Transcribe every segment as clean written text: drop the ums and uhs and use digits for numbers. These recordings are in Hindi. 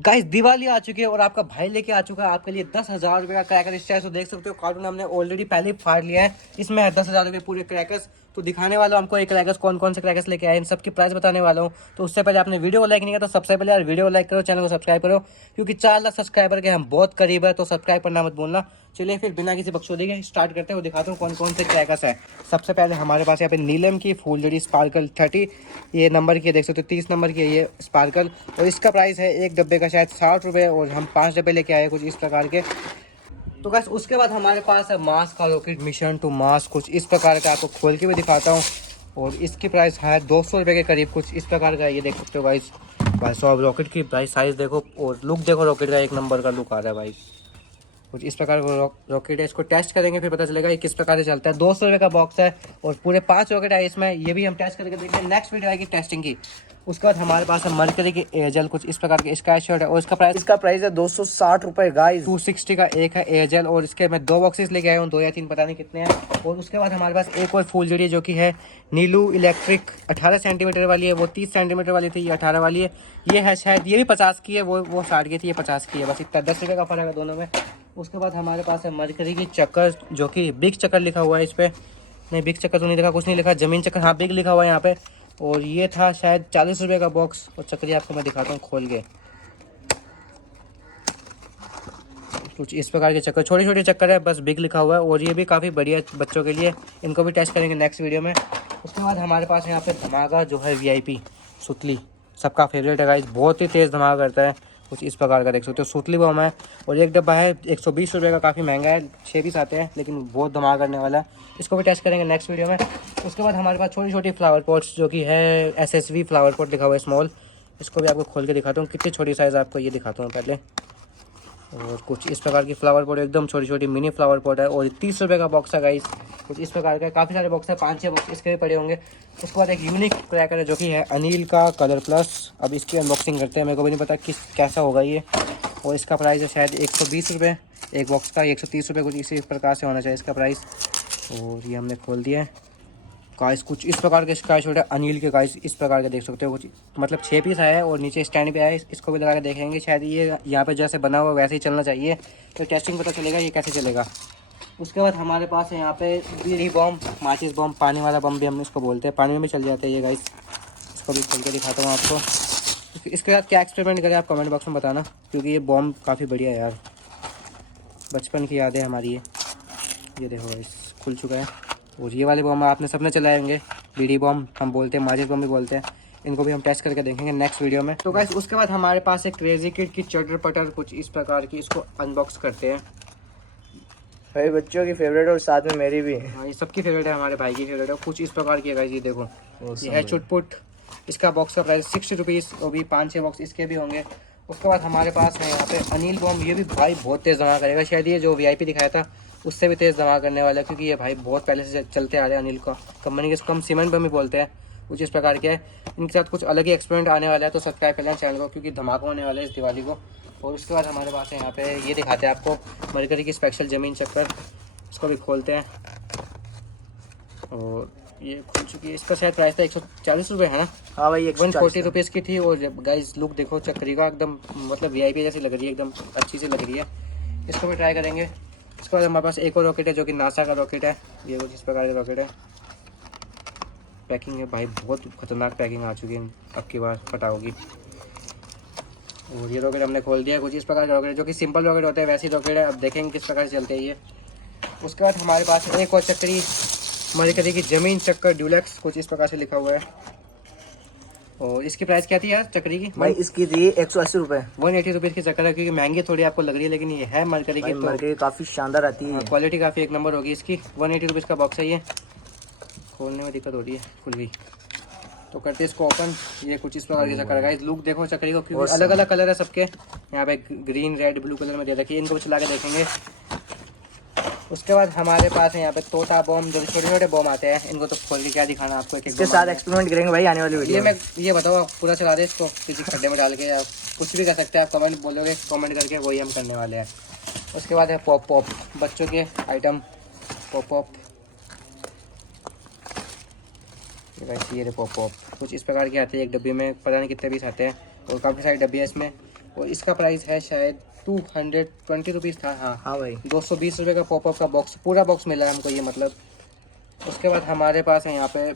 गाइस दिवाली आ चुकी है और आपका भाई लेके आ चुका है आपके लिए 10,000 रुपये का क्रैकर स्टैश। तो देख सकते हो कार्टून हमने ऑलरेडी पहले ही फाड़ लिया है। इसमें है 10,000 रुपये पूरे क्रैकर्स। तो दिखाने वाला हूं हमको ये क्रैकर्स कौन कौन से क्रैकर्स लेके आए, इन सबकी प्राइस बताने वाला हूँ। तो उससे पहले आपने वीडियो को लाइक नहीं किया तो सबसे पहले यार वीडियो को लाइक करो, चैनल को सब्सक्राइब करो, क्योंकि 4 लाख सब्सक्राइबर के हम बहुत करीब है। तो सब्सक्राइब करना मत भूलना। चलिए फिर बिना किसी बकचोदी के स्टार्ट करते हैं और दिखाता हूँ कौन कौन से क्रैकर्स है। सबसे पहले हमारे पास यहाँ पे नीलम की फुलझड़ी स्पार्कल 30, ये नंबर की देख सकते हो, 30 नंबर की है ये स्पार्कल। और इसका प्राइस है एक डब्बे का शायद 60 रुपये, और हम 5 डब्बे लेके आए कुछ इस प्रकार के। तो बस उसके बाद हमारे पास है मास का रॉकेट मिशन टू मास, कुछ इस प्रकार का। आपको खोल के भी दिखाता हूँ। और इसकी प्राइस है 200 रुपये के करीब, कुछ इस प्रकार का। ये देख सकते हो गाइस, भाई साहब रॉकेट की प्राइस साइज़ देखो और लुक देखो, रॉकेट का एक नंबर का लुक आ रहा है भाई। कुछ इस प्रकार का रॉकेट है। इसको टेस्ट करेंगे फिर पता चलेगा ये किस प्रकार से चलता है। 200 रुपये का बॉक्स है और पूरे 5 रॉकेट है इसमें। ये भी हम टेस्ट करके देखेंगे, नेक्स्ट वीडियो आएगी टेस्टिंग की। उसके बाद हमारे पास है मरकरी की एयरजेल, कुछ इस प्रकार के स्काई शॉट है। और इसका प्राइस है 260 रुपये गाइस। 260 का एक है एयरजेल, और इसके मैं 2 बॉक्सेस लेके आया हूँ, 2 या 3 पता नहीं कितने हैं। और उसके बाद हमारे पास एक और फुलझड़ी जो कि है नीलू इलेक्ट्रिक, 18 सेंटीमीटर वाली है। वो 30 सेंटीमीटर वाली थी, ये 18 वाली है। ये है शायद ये भी 50 की है, वो 60 की थी, ये 50 की है। बस इतना 10 रुपये का फर्क है दोनों में। उसके बाद हमारे पास है मरकरी की चक्कर, जो कि बिग चक्कर लिखा हुआ है इस पर। नहीं बिग चक्कर तो नहीं लिखा, कुछ नहीं लिखा, जमीन चक्कर हाँ बिग लिखा हुआ है यहाँ पे। और ये था शायद 40 रुपये का बॉक्स। और चक्री आपको मैं दिखाता हूँ खोल के। कुछ इस प्रकार के चक्कर, छोटे छोटे चक्कर है, बस बिग लिखा हुआ है। और ये भी काफ़ी बढ़िया बच्चों के लिए, इनको भी टेस्ट करेंगे नेक्स्ट वीडियो में। उसके बाद हमारे पास यहाँ पे धमाका जो है VIP सुतली, सबका फेवरेट है गाइस, बहुत ही तेज़ धमाका करता है। कुछ इस प्रकार का देख सकते हो, सुतली बम है। और एक डब्बा है 120 रुपये का, काफ़ी महंगा है, 6 पीस आते हैं, लेकिन बहुत धमाका करने वाला है। इसको भी टेस्ट करेंगे नेक्स्ट वीडियो में। उसके बाद हमारे पास छोटी छोटी फ्लावर पॉट्स, जो कि है SSV फ्लावर पॉट लिखा हुआ है स्मॉल। इसको भी आपको खोल के दिखाता हूँ कितनी छोटी साइज़, आपको ये दिखाता हूँ पहले। और कुछ इस प्रकार की फ्लावर पॉट, एकदम छोटी छोटी मिनी फ्लावर पॉट है। और 30 रुपये का बॉक्स है गाइस। कुछ इस प्रकार का, काफ़ी सारे बॉक्स है, 5-6 बॉक्स इसके भी पड़े होंगे। उसके बाद एक यूनिक क्रैकर है जो कि है अनिल का कलर प्लस। अब इसकी अनबॉक्सिंग करते हैं, मेरे को भी नहीं पता कैसा होगा ये। और इसका प्राइस है शायद 120 रुपये एक बॉक्स का, 130 रुपये, कुछ इसी प्रकार से होना चाहिए इसका प्राइस। और ये हमने खोल दिया है गाइस। कुछ इस प्रकार के स्काई शॉट है अनिल के गाइस, इस प्रकार के देख सकते हो। कुछ मतलब 6 पीस आया है और नीचे स्टैंड पे आया है। इसको भी लगा के देखेंगे, शायद ये यहाँ पे जैसे बना हुआ वैसे ही चलना चाहिए, तो टेस्टिंग पता चलेगा ये कैसे चलेगा। उसके बाद हमारे पास है यहाँ पे बीड़ी बम, माचिस बम, पानी वाला बम भी हम इसको बोलते हैं, पानी में भी चल जाते हैं ये गाइस। इसको भी खोल के दिखाता हूँ आपको। इसके साथ क्या एक्सपेरिमेंट करें आप कमेंट बॉक्स में बताना, क्योंकि ये बम काफ़ी बढ़िया है यार, बचपन की यादें हमारी ये देखो गाइस खुल चुका है। और ये वाले बम आपने सबने चलाए होंगे, बीड़ी बम हम बोलते हैं, माचिस बम भी बोलते हैं। इनको भी हम टेस्ट करके देखेंगे नेक्स्ट वीडियो में। तो गाइस उसके बाद हमारे पास एक क्रेजी किड की चटर पटर, कुछ इस प्रकार की, इसको अनबॉक्स करते हैं। भाई बच्चों की फेवरेट और साथ में मेरी भी। हाँ ये सबकी फेवरेट है, हमारे भाई की फेवरेट है। कुछ इस प्रकार की है गाइस, ये देखो, ये है चुटपुट। इसका बॉक्स का प्राइस 60 रुपीज़, और भी 5-6 बॉक्स इसके भी होंगे। उसके बाद हमारे पास है यहाँ पे अनिल बम, ये भी भाई बहुत तेज़ धमाका करेगा, शायद ये जो VIP दिखाया था उससे भी तेज़ धमाका करने वाला है, क्योंकि ये भाई बहुत पहले से चलते आ रहे हैं अनिल का कंपनी के, इसको हम सीमेंट बम भी बोलते हैं। कुछ इस प्रकार के है, इनके साथ कुछ अलग ही एक्सपेरिमेंट आने वाला है, तो सब्सक्राइब कर लेना चैनल को, क्योंकि धमाका होने वाला है इस दिवाली को। और उसके बाद हमारे पास है यहाँ पे ये दिखाते हैं आपको मरकरी की स्पेशल ज़मीन चक्कर, इसको भी खोलते हैं। और ये खुल चुकी है, इसका शायद प्राइस था 140 रुपये है ना। हाँ भाई 140 रुपीज़ की थी। और गाइस लुक देखो चक्री का, एकदम मतलब VIP जैसी लग रही है, एकदम अच्छी सी लग रही है। इसको भी ट्राई करेंगे। इसके बाद हमारे पास एक और रॉकेट है जो कि नासा का रॉकेट है, ये कुछ इस प्रकार का रॉकेट है। पैकिंग है भाई, बहुत खतरनाक पैकिंग आ चुकी है, अब की बार फटा होगी। और ये रॉकेट हमने खोल दिया। कुछ इस प्रकार का रॉकेट है, जो कि सिंपल रॉकेट होता है वैसी रॉकेट है। अब देखेंगे किस प्रकार से चलते हैं ये। उसके बाद हमारे पास एक और चक्री मरकरी की ज़मीन चक्कर ड्यूलेक्स, कुछ इस प्रकार से लिखा हुआ है। और इसकी प्राइस क्या थी यार चक्री की? भाई इसकी थी 180 रुपये। 180 रुपीज़ की चक्कर है, क्योंकि महंगी थोड़ी आपको लग रही है, लेकिन ये है मरकरी की, तो मरकरी काफ़ी शानदार आती है। क्वालिटी काफ़ी एक नंबर होगी इसकी। 180 रुपीज़ का बॉक्स है ये, खोलने में दिक्कत हो रही है, खुल गई। तो करते हैं इसको ओपन। ये कुछ इस प्रकार की चक्कर है, लुक देखो चक्री को, क्योंकि अलग अलग कलर है सबके। यहाँ पे ग्रीन रेड ब्लू कलर में दे रखी है, इनको भी चला के देखेंगे। उसके बाद हमारे पास है यहाँ पे तोता बम, जो छोटे छोटे बम आते हैं, इनको तो खोल के क्या दिखाना आपको, एक इसके साथ एक्सपेरिमेंट करेंगे भाई आने वाली वीडियो में। ये बताओ आप पूरा चला दे इसको किसी खड्डे में डाल के, या कुछ भी कर सकते हैं आप, कमेंट बोलोगे कमेंट करके, वही हम करने वाले हैं। उसके बाद है पॉप पॉप, बच्चों के आइटम पॉप पॉप, ये पॉप पॉप कुछ इस प्रकार के आते हैं एक डब्बी में, पता नहीं कितने पीस आते हैं, और काफ़ी सारी डब्बियाँ इसमें। और इसका प्राइस है शायद 220 रुपीज़ था। हाँ हाँ भाई 220 रुपये का पॉपअप का बॉक्स, पूरा बॉक्स मिला है हमको ये मतलब। उसके बाद हमारे पास है यहाँ पे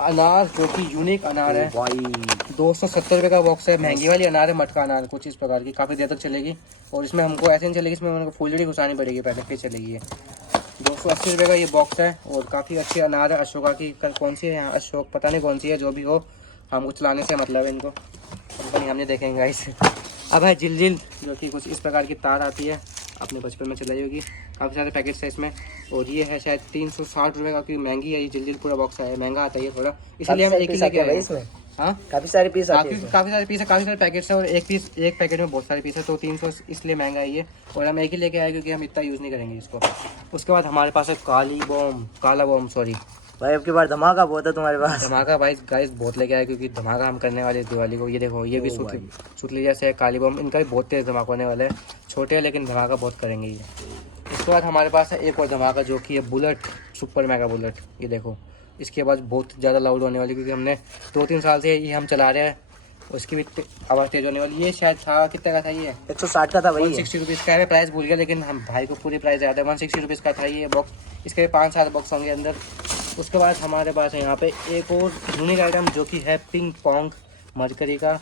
अनार, जो कि यूनिक अनार है। भाई 270 रुपये का बॉक्स है। महंगी वाली अनार है, मटका अनार कुछ इस प्रकार की, काफ़ी देर तक चलेगी। और इसमें हमको ऐसे नहीं चलेगी, इसमें हमको फुलझड़ी घुसानी पड़ेगी पहले, फिर चलेगी ये। 280 रुपये का ये बॉक्स है और काफ़ी अच्छी अनार है। अशोका की कौन सी है यहाँ, अशोक पता नहीं कौन सी है, जो भी हो हमको चलाने से मतलब है। इनको कंपनी हमने देखेंगे इसे। अब है जिल, जो कि कुछ इस प्रकार की तार आती है, अपने बचपन में चलाई होगी। काफ़ी सारे पैकेट्स है इसमें। और ये है शायद 360 रुपये का, क्योंकि महंगी है ये जिल पूरा बॉक्स है, महंगा आता है ये थोड़ा, इसलिए हम एक ही लेके आए इसमें। हाँ काफी सारे पीस आते हैं, काफ़ी सारे पीस है, काफ़ी सारे पैकेट्स है और एक पैकेट में बहुत सारे पीस है, तो 300 इसलिए महंगा है ये। और हम एक ही लेके आए क्योंकि हम इतना यूज़ नहीं करेंगे इसको। उसके बाद हमारे पास है काला बॉम सॉरी भाई। अब की बार धमाका बहुत है तुम्हारे पास। धमाका भाई गाइस बहुत लेके आए, क्योंकि धमाका हम करने वाले दिवाली को। ये देखो ये भी सुतली जैसे है, काली बम, इनका भी बहुत तेज़ धमाका होने वाला है। छोटे हैं लेकिन धमाका बहुत करेंगे ये। इसके बाद हमारे पास है एक और धमाका, जो कि है बुलेट, सुपर मेगा बुलेट। ये देखो इसकी आवाज़ बहुत ज़्यादा लाउड होने वाली, क्योंकि हमने 2-3 साल से ये हम चला रहे हैं। उसकी भी आवाज़ तेज़ होने वाली। ये शायद था, कितने का था ये? 160 का था भाई। 160 रुपीज़ का है, मैं प्राइस भूल गया, लेकिन हम भाई को पूरी प्राइस याद है। 160 रुपीज़ का था ये बॉक्स। इसके भी 5-7 बॉक्स होंगे अंदर। उसके बाद हमारे पास है यहाँ पे एक और यूनिक आइटम, जो कि है पिंग पोंग मरकरी का।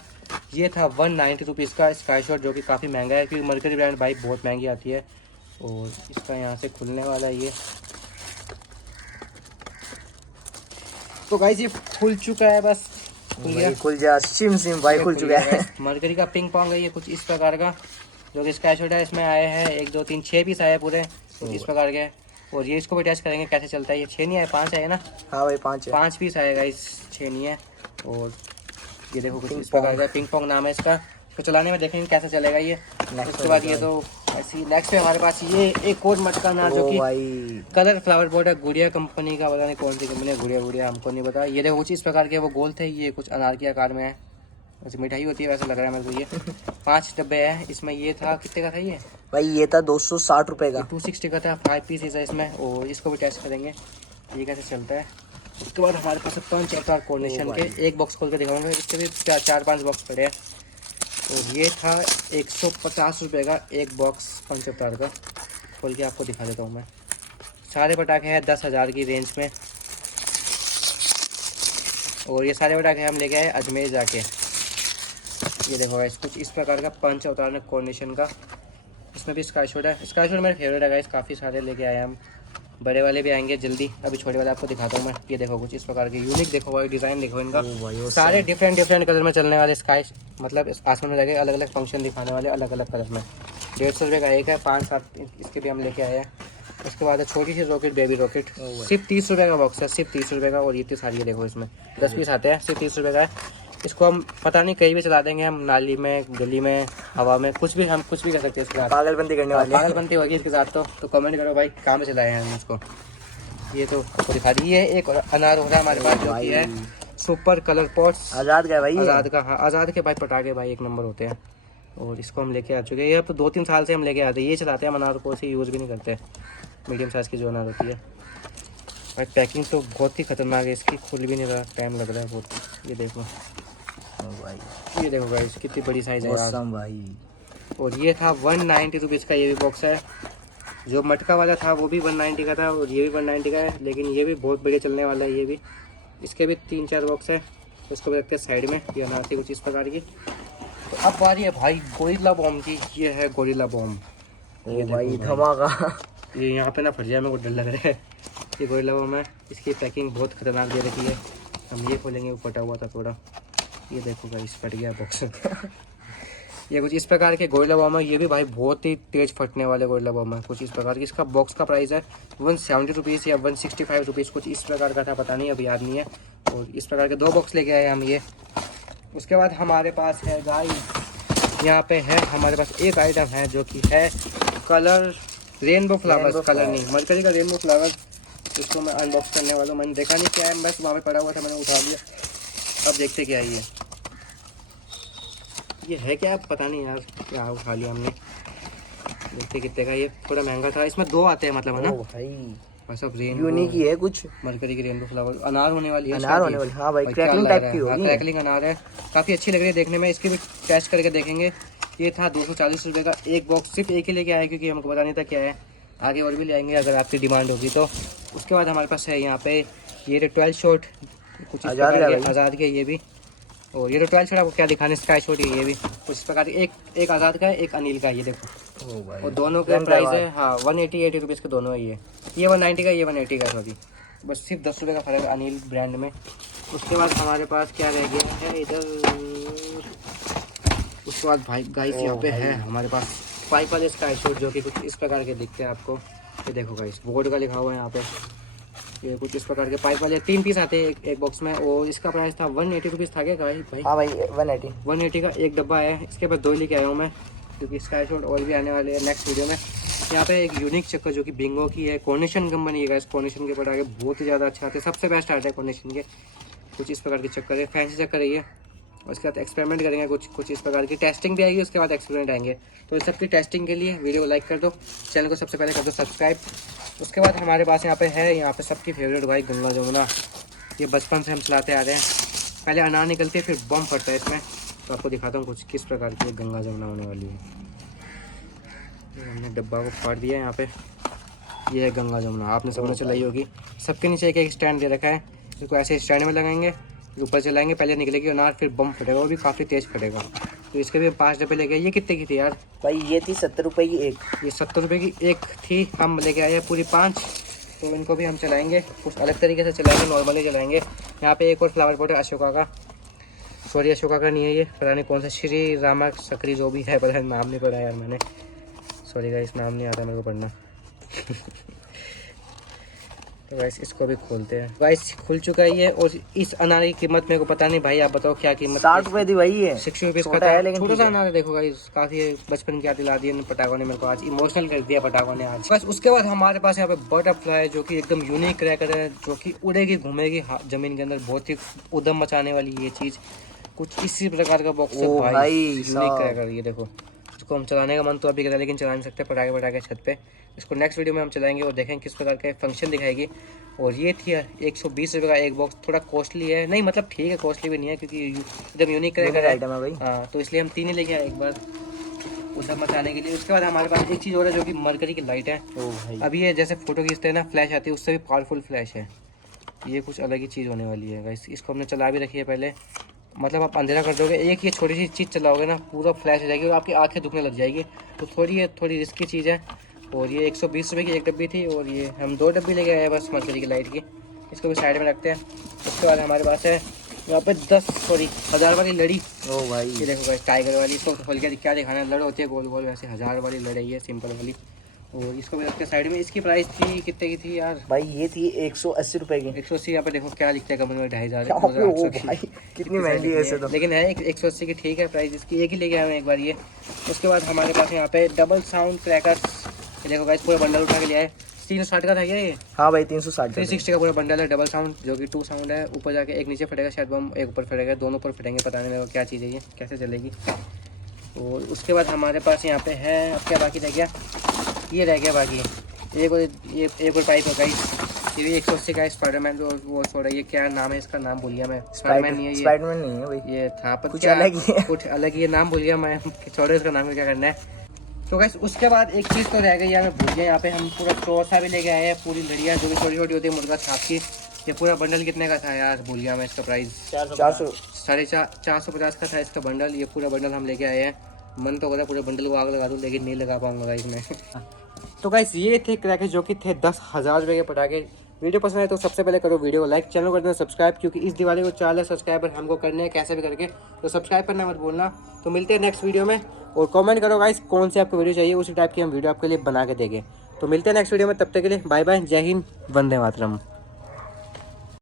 ये था 190 रुपीज़ का स्काई शॉट, जो कि काफ़ी महंगा है, क्योंकि मरकरी ब्रांड भाई बहुत महंगी आती है। और इसका यहाँ से खुलने वाला है ये। तो गाइस ये खुल चुका है, बस खुल गया, खुल जा सिम भाई, खुल चुका है। मरकरी का पिंग पोंग है ये कुछ इस प्रकार का, जो कि स्काई शॉट है। इसमें आए हैं 1 2 3 6 पीस आए पूरे कुछ इस प्रकार के। और ये इसको भी टेस्ट करेंगे कैसे चलता है। ये 6 नहीं आए, 5 आए ना? हाँ भाई 5 पीस आएगा, इस 6 नहीं है। और ये देखो कुछ इस प्रकार का पिंग पोंग नाम है इसका। तो चलाने में देखेंगे कैसे चलेगा ये। उसके बाद ये तो ऐसी नेक्स्ट में हमारे पास ये एक और मटका अनार, जो कि कलर फ्लावर बोर्ड है, गुड़िया कंपनी का। पता नहीं कौन सी कंपनी है, गुड़िया हमको नहीं पता। ये देखो कुछ इस प्रकार के वो गोल थे, ये कुछ अनार के आकार में है, वैसे मिठाई होती है वैसे लग रहा है मेरे को ये। 5 डब्बे है इसमें। ये था कितने का था ये भाई? ये था 260 रुपये का। 260 का था। 5 पीसेस है इसमें। और इसको भी टेस्ट करेंगे ये कैसे चलता है। उसके बाद हमारे पास पंच अवतार कोऑर्डिनेशन के एक बॉक्स खोल के दिखाऊंगा। इसके भी 4-5 बॉक्स पड़े हैं। और ये था 150 रुपये का एक बॉक्स पंच अवतार का। खोल के आपको दिखा देता हूँ मैं। सारे पटाखे हैं 10,000 की रेंज में। और ये सारे पटाखे हम लेके आए अजमेर जाके। ये देखो गाइस कुछ इस प्रकार का पंच अवतार है कोऑर्डिनेशन का। इसमें भी स्काई शॉट है। स्काई शॉट मेरा फेवरेट है गाइस, काफ़ी सारे लेके आए हम। बड़े वाले भी आएंगे जल्दी, अभी छोटे वाले आपको दिखाता हूँ मैं। ये देखो कुछ इस प्रकार के यूनिक, देखो भाई डिज़ाइन देखो इनका। सारे डिफरेंट कलर में चलने वाले स्काई, मतलब आसमान में लगे अलग अलग फंक्शन दिखाने वाले अलग अलग कलर में। 150 रुपये का एक है, 5-7 इसके भी हम लेके आए हैं। उसके बाद है छोटी सी रॉकेट, बेबी रॉकेट, सिर्फ 30 रुपये का बॉक्स है, सिर्फ 30 रुपये का। और ये इतनी सारी है देखो, इसमें 10 पीस आते हैं, सिर्फ 30 रुपये का है। इसको हम पता नहीं कहीं भी चला देंगे, हम नाली में, गली में, हवा में, कुछ भी, हम कुछ भी कर सकते हैं इसके साथ। पागलबंदी करने वाले, पागलबंदी होगी इसके साथ। तो कमेंट करो भाई कहाँ में चलाए हैं हम इसको। ये तो आपको दिखा दी है। एक अनार हो रहा है हमारे पास, जो कि है सुपर कलर पॉट्स। आज़ाद का भाई, आज़ाद का। हाँ आज़ाद के भाई पटाखे भाई एक नंबर होते हैं। और इसको हम लेके आ चुके हैं। ये अब तो 2-3 साल से हम लेके आते हैं, ये चलाते हैं हम अनार को, इसे यूज़ भी नहीं करते। मीडियम साइज़ की जो अनार होती है भाई। पैकिंग तो बहुत ही खतरनाक है इसकी, खुल भी नहीं रहा, टाइम लग रहा है बहुत। ये देखो भाई, ये देखो भाई कितनी बड़ी साइज़ है यार भाई। और ये था 190 रुपीज़ का ये भी बॉक्स है। जो मटका वाला था वो भी 190 का था, और ये भी 190 का है, लेकिन ये भी बहुत बढ़िया चलने वाला है ये भी। इसके भी 3-4 बॉक्स है, इसको भी रखते हैं साइड में। ये अनार थी कुछ इस प्रकार की। तो अब बारी है भाई गोरिल्ला बॉम्ब की। ये है गोरिल्ला बॉम्ब। ये भाई धमाका। ये यहाँ पे ना फट जाए, मेरे को डर लग रहा है। ये गोरिल्ला बॉम्ब है, इसकी पैकिंग बहुत खतरनाक दे रखी है। हम ये खोलेंगे, वो फटा हुआ था थोड़ा। ये देखो भाई फट गया बॉक्स। ये कुछ इस प्रकार के गोरिल्ला बॉम्ब है। ये भी भाई बहुत ही तेज़ फटने वाले गोरिल्ला बॉम्ब है कुछ इस प्रकार की। इसका बॉक्स का प्राइस है 170 रुपीज़ या 165 रुपीज़, कुछ इस प्रकार का था, पता नहीं अभी याद नहीं है। और इस प्रकार के 2 बॉक्स लेके आए हम ये। उसके बाद हमारे पास है गाइस, यहाँ पे है हमारे पास एक आइटम है, जो कि है कलर रेनबो फ्लावर्स। कलर नहीं, मरकरी का रेनबो फ्लावर। इसको मैं अनबॉक्स करने वाला हूँ। मैंने देखा नहीं क्या है, बस वहाँ पे पड़ा हुआ था, मैंने उठा लिया। अब देखते क्या है ये है क्या, पता नहीं यार, क्या उठा लिया हमने। देखते कितने का। ये थोड़ा महंगा था। इसमें 2 आते हैं मतलब, है ना भाई? बस अब रेनबो यूनिक ही है कुछ। मरकरी की रेनबो फ्लावर अनार होने वाली है। अनार होने वाली, हाँ भाई, क्रैकलिंग टाइप की होगी। क्रैकलिंग अनार है, काफ़ी अच्छी लग रही है देखने में। इसकी भी टेस्ट करके देखेंगे ये था 240 रुपये का एक बॉक्स, सिर्फ एक ही लेके आया क्योंकि हमको पता नहीं था क्या है, आगे और भी ले आएंगे अगर आपकी डिमांड होगी तो। उसके बाद हमारे पास है यहाँ पे ये 12 शॉट कुछ आज़ाद के, ये भी। और ये 12 शॉट आपको क्या दिखाने, स्काई शॉट ये भी कुछ इस प्रकार के, एक आज़ाद का है एक अनिल का, ये देखो। और दोनों का प्राइस है हाँ 180 रुपीज़ के दोनों है। ये 190 का, ये 180 का सॉरी, बस सिर्फ 10 रुपये का फ़र्क है अनिल ब्रांड में। उसके बाद हमारे पास क्या रह गया है इधर, उसके बाद भाई गाइस यहाँ पे है हमारे पास पाइप वाले स्काई शॉट जो कि कुछ इस प्रकार के दिखते हैं आपको। ये देखो गाइस बोर्ड का लिखा हुआ है यहाँ पे, ये कुछ इस प्रकार के पाइप वाले 3 पीस आते हैं एक बॉक्स में। और इसका प्राइस था 180 रुपीज़ था क्या भाई? हाँ भाई 180 का एक डब्बा है। इसके बाद 2 लेके आया हूँ मैं क्योंकि स्काई शॉट और भी आने वाले हैं नेक्स्ट वीडियो में। यहाँ पे एक यूनिक चक्कर जो कि बिंगो की है, कॉर्नेशन कंपनी है गाइस। कॉर्नेशन के पटाखे बहुत ही ज़्यादा अच्छे आते हैं, सबसे बेस्ट आते हैं कॉर्नेशन के। कुछ इस प्रकार के चक्कर है, फैंसी चक्कर है ये। उसके बाद एक्सपेरिमेंट करेंगे कुछ इस प्रकार की, टेस्टिंग भी आएगी, उसके बाद एक्सपेरिमेंट आएंगे। तो इस सबकी टेस्टिंग के लिए वीडियो को लाइक कर दो, चैनल को सबसे पहले कर दो सब्सक्राइब। उसके बाद हमारे पास यहाँ पे है, यहाँ पे सबकी फेवरेट भाई गंगा जमुना। ये बचपन से हम चलाते आ रहे हैं, पहले अनार निकलती है फिर बम फटता है इसमें। तो आपको दिखाता हूँ कुछ किस प्रकार की गंगा जमुना होने वाली है। हमने डब्बा को फाड़ दिया है यहाँ पे, ये है गंगा जमुना, आपने सबने चलाई होगी। सबके नीचे एक स्टैंड दे रखा है, इसको ऐसे स्टैंड में लगाएंगे, ऊपर चलाएंगे, पहले निकलेगी अनार फिर बम फटेगा, वो भी काफ़ी तेज़ फटेगा। तो इसके भी 5 डब्बे लेके आए। ये कितने की थी यार भाई? ये थी 70 रुपये की एक। ये 70 रुपये की एक थी, हम लेके आए पूरी 5। तो इनको भी हम चलाएंगे कुछ अलग तरीके से चलाएंगे, नॉर्मली चलाएंगे। यहाँ पे एक और फ्लावर पॉट है अशोका का, सॉरी अशोका का नहीं है ये, पता नहीं कौन सा, श्री रामा सक्री जो भी है, पता नहीं नाम नहीं पढ़ा यार मैंने, सॉरी गाइस नाम नहीं आता मेरे को पढ़ना। तो गाइस इसको भी खोलते हैं। गाइस खुल चुका है ये। और इस अनार की कीमत मेरे को पता नहीं भाई, आप बताओ क्या कीमत? 60 रुपये थी भाई ये, 60 रुपीज़ का है, लेकिन छोटा सा अनार है। देखो गाइस काफ़ी बचपन की याद दिला दी पटाखों ने मेरे को, आज इमोशनल कर दिया पटाखों ने आज। बस उसके बाद हमारे पास यहाँ पे बटरफ्लाई जो कि एकदम यूनिक क्रैकर है, जो कि उड़ेगी घूमेगी ज़मीन के अंदर, बहुत ही उद्यम मचाने वाली ये चीज़। कुछ इसी प्रकार का बॉक्स है भाई, यूनिक क्रैकर। ये देखो, इसको हम चलाने का मन तो अभी करा, लेकिन चला नहीं सकते, पटाखे छत पे। इसको नेक्स्ट वीडियो में हम चलाएंगे और देखेंगे किस प्रकार का फंक्शन दिखाएगी। और ये थी 120 रुपये का एक बॉक्स, थोड़ा कॉस्टली है, नहीं मतलब ठीक है, कॉस्टली भी नहीं है क्योंकि एकदम यूनिक क्रैकर आइटम है भाई। हाँ, तो इसलिए हम 3 ही लेके आए एक बार उधर मचाने के लिए। उसके बाद हमारे पास एक चीज़ और है जो कि मरकरी की लाइट है। अभी ये जैसे फोटो खींचते हैं ना, फ्लैश आती है, उससे भी पावरफुल फ्लैश है। ये कुछ अलग ही चीज़ होने वाली है गाइस। इसको हमने चला भी रखी है पहले, मतलब आप अंधेरा कर दोगे, एक ये छोटी सी चीज़ चलाओगे ना, पूरा फ्लैश हो जाएगी और आपकी आंखें दुखने लग जाएगी। तो थोड़ी रिस्की चीज़ है। और ये 120 रुपये की एक डब्बी थी, और ये हम 2 डब्बी लेके आए बस मरकरी की लाइट की। इसको भी साइड में रखते हैं। उसके बाद हमारे पास है यहाँ पे 10,000 वाली लड़ी। ओ भाई ये देखो भाई टाइगर वाली, इसको खोल के क्या दिखाना है, लड़ होती है गोल गोल, वैसे 1000 वाली लड़ाई है सिंपल वाली। और इसको भी रखते साइड में। इसकी प्राइस थी कितने की थी यार भाई? ये थी 180 रुपये की। 180। यहाँ पे देखो क्या लिखता है कंपनी में, 2500। कितनी महंगी है ऐसे तो, लेकिन है 180 की, ठीक है प्राइस इसकी। एक ही लेके आए हैं एक बार ये। उसके बाद हमारे पास यहाँ पे डबल साउंड क्रैकर्स, ये देखो गाइस पूरा बंडल उठा के लिया है। 360 का था क्या ये? हाँ भाई 360 360 का पूरा बंडल है, डबल साउंड जो कि 2 साउंड है। ऊपर जाके एक नीचे फटेगा शायद बम, एक ऊपर फटेगा, दोनों ऊपर फटेंगे, पता नहीं मेरे को क्या चीज़ है ये, कैसे चलेगी। और उसके बाद हमारे पास यहाँ पे है, अब क्या बाकी रह गया, ये रह गया बाकी एक और पाइप है गाइस। ये भी 180 का स्पाइडरमैन, वो छोड़ा, ये क्या नाम है इसका, नाम भूल गया मैं। स्पाइडरमैन नहीं है ये, स्पाइडरमैन नहीं है भाई, ये था पर कुछ अलग ही है, कुछ अलग ही नाम भूल गया मैं, छोड़ो इसका नाम क्या करना है। तो गाइस उसके बाद एक चीज़ तो रह गई यार, मैं भूल गया। यहाँ पे हम पूरा चौसा भी लेके आए हैं, पूरी लड़ियाँ जो भी छोटी छोटी होती है मुर्गा छाप की। ये पूरा बंडल कितने का था यार, भूल गया मैं इसका प्राइस। 450 का था इसका बंडल। ये पूरा बंडल हम लेके आए हैं। मन तो करता पूरे बंडल को आग लगा दूँ, लेकिन नहीं लगा पाऊंगा गाइस मैं। तो गाइस ये थे क्रैकर्स जो कि थे 10,000 रुपये के पटाखे। वीडियो पसंद है तो सबसे पहले करो वीडियो को लाइक, चैनल को कर देना सब्सक्राइब, क्योंकि इस दिवाली को 4,000 सब्सक्राइबर हमको करने हैं कैसे भी करके। तो सब्सक्राइब करना मत भूलना। तो मिलते हैं नेक्स्ट वीडियो में, और कमेंट करो गाइस कौन सी आपको वीडियो चाहिए, उसी टाइप की हम वीडियो आपके लिए बना के देंगे। तो मिलते हैं नेक्स्ट वीडियो में, तब तक के लिए बाय बाय, जय हिंद, वंदे मातरम।